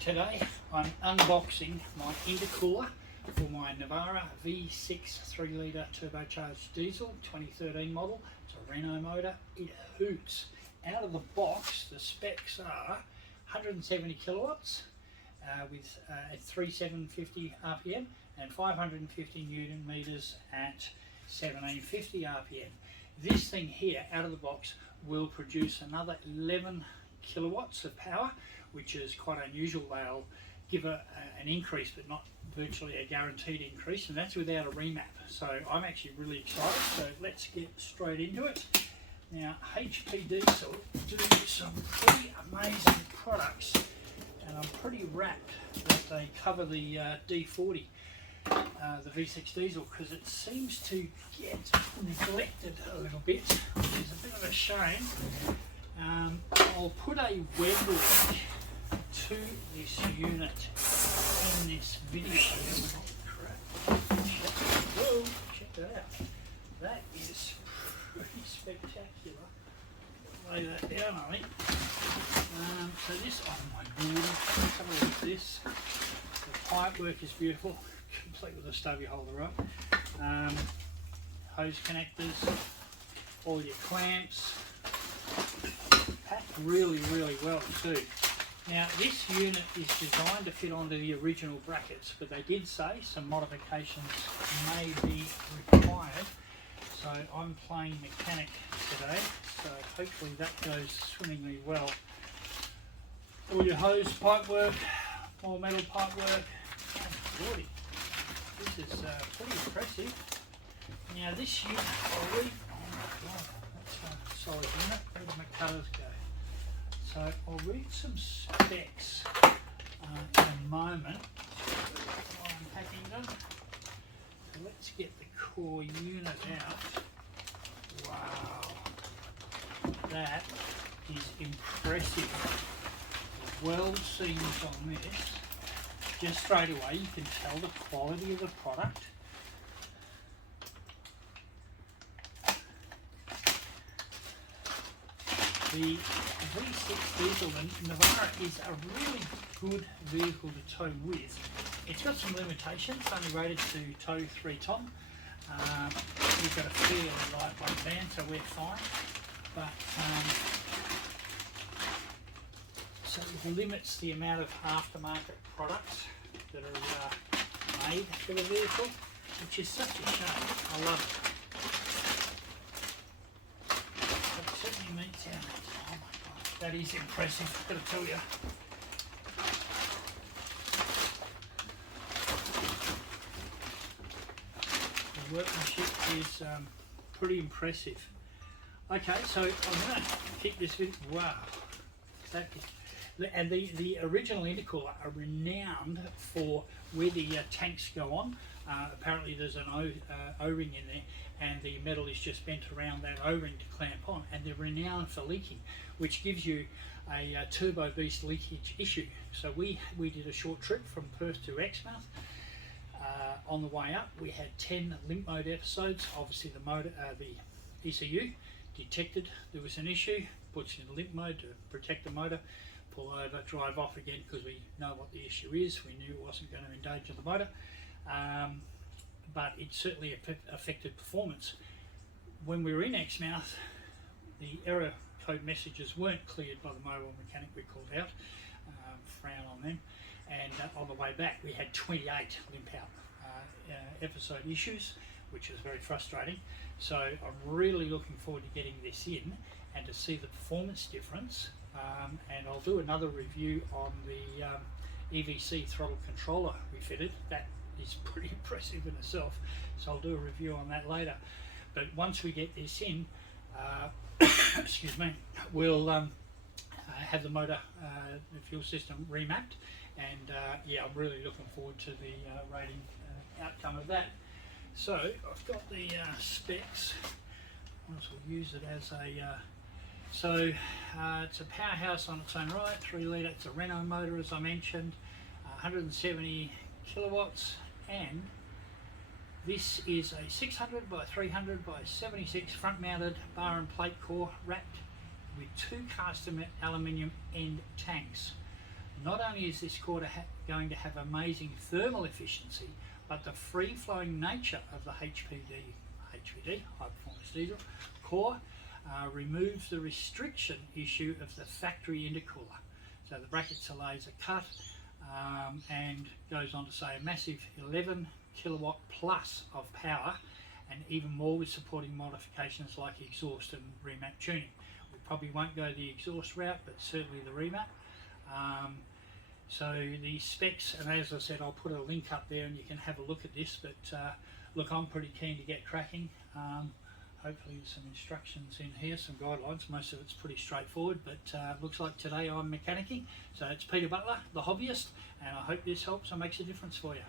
Today I'm unboxing my intercooler for my Navara V6 3 litre turbocharged diesel 2013 model. It's a Renault motor. It hoots. Out of the box the specs are 170 kilowatts with at 3750 RPM and 550 Newton meters at 1750 RPM. This thing here out of the box will produce another 11 kilowatts of power, which is quite unusual. They'll give an increase but not virtually a guaranteed increase, and that's without a remap. So I'm actually really excited, so let's get straight into it. Now HP Diesel do some pretty amazing products, and I'm pretty rapt that they cover the D40, the V6 diesel, because it seems to get neglected a little bit, which is a bit of a shame. I'll put a web link to this unit in this video. Whoa, check that out. That is pretty spectacular. Lay that down, I think. So this, oh my god, have a look at this. The pipe work is beautiful, complete with a stubby holder up. Hose connectors, all your clamps. Packed really well too. Now this unit is designed to fit onto the original brackets, but they did say some modifications may be required. So I'm playing mechanic today, so hopefully that goes swimmingly well. All your hose pipe work, more metal pipe work. Oh, this is pretty impressive. Now this unit, oh my god, that's a solid unit. Where did my cutters go? So I'll read some specs in a moment while I'm packing them. So let's get the core unit out. Wow, that is impressive. The weld seams on this, just straight away you can tell the quality of the product. The V6 diesel, the Navara, is a really good vehicle to tow with. It's got some limitations, only rated to tow 3 ton. We've got a fairly lightweight van, so we're fine. But so it limits the amount of aftermarket products that are made for the vehicle, which is such a shame. I love it. Oh my god, that is impressive, I've got to tell you. The workmanship is pretty impressive. Okay, so I'm going to keep this video. Wow, that is, and the original intercooler are renowned for where the tanks go on. Apparently there's an O-ring in there, and the metal is just bent around that O-ring to clamp on, and they're renowned for leaking, which gives you a turbo beast leakage issue. So we did a short trip from Perth to Exmouth. On the way up we had 10 limp mode episodes. Obviously the motor, the ECU detected there was an issue, puts in limp mode to protect the motor, pull over, drive off again, because we know what the issue is. We knew it wasn't going to endanger the motor. But it certainly affected performance. When we were in Exmouth, the error code messages weren't cleared by the mobile mechanic we called out, frown on them, and on the way back we had 28 limp out episode issues, which was very frustrating. So I'm really looking forward to getting this in and to see the performance difference, and I'll do another review on the EVC throttle controller we fitted. That is pretty impressive in itself, so I'll do a review on that later. But once we get this in, excuse me, we'll have the motor, the fuel system remapped, and yeah, I'm really looking forward to the rating outcome of that. So I've got the specs. Once we'll use it as a it's a powerhouse on its own right, 3 litre. It's a Renault motor, as I mentioned, 170 kilowatts, and this is a 600 by 300 by 76 front mounted bar and plate core wrapped with 2 cast aluminium end tanks. Not only is this core going to have amazing thermal efficiency, but the free-flowing nature of the HPD, high performance diesel, core removes the restriction issue of the factory intercooler. So the brackets are laser cut and goes on to say a massive 11 kilowatt plus of power, and even more with supporting modifications like exhaust and remap tuning. We probably won't go the exhaust route, but certainly the remap. So the specs, and as I said, I'll put a link up there and you can have a look at this, but look, I'm pretty keen to get cracking. Hopefully there's some instructions in here, some guidelines. Most of it's pretty straightforward, but looks like today I'm mechanicking. So it's Peter Butler, the hobbyist, and I hope this helps and makes a difference for you.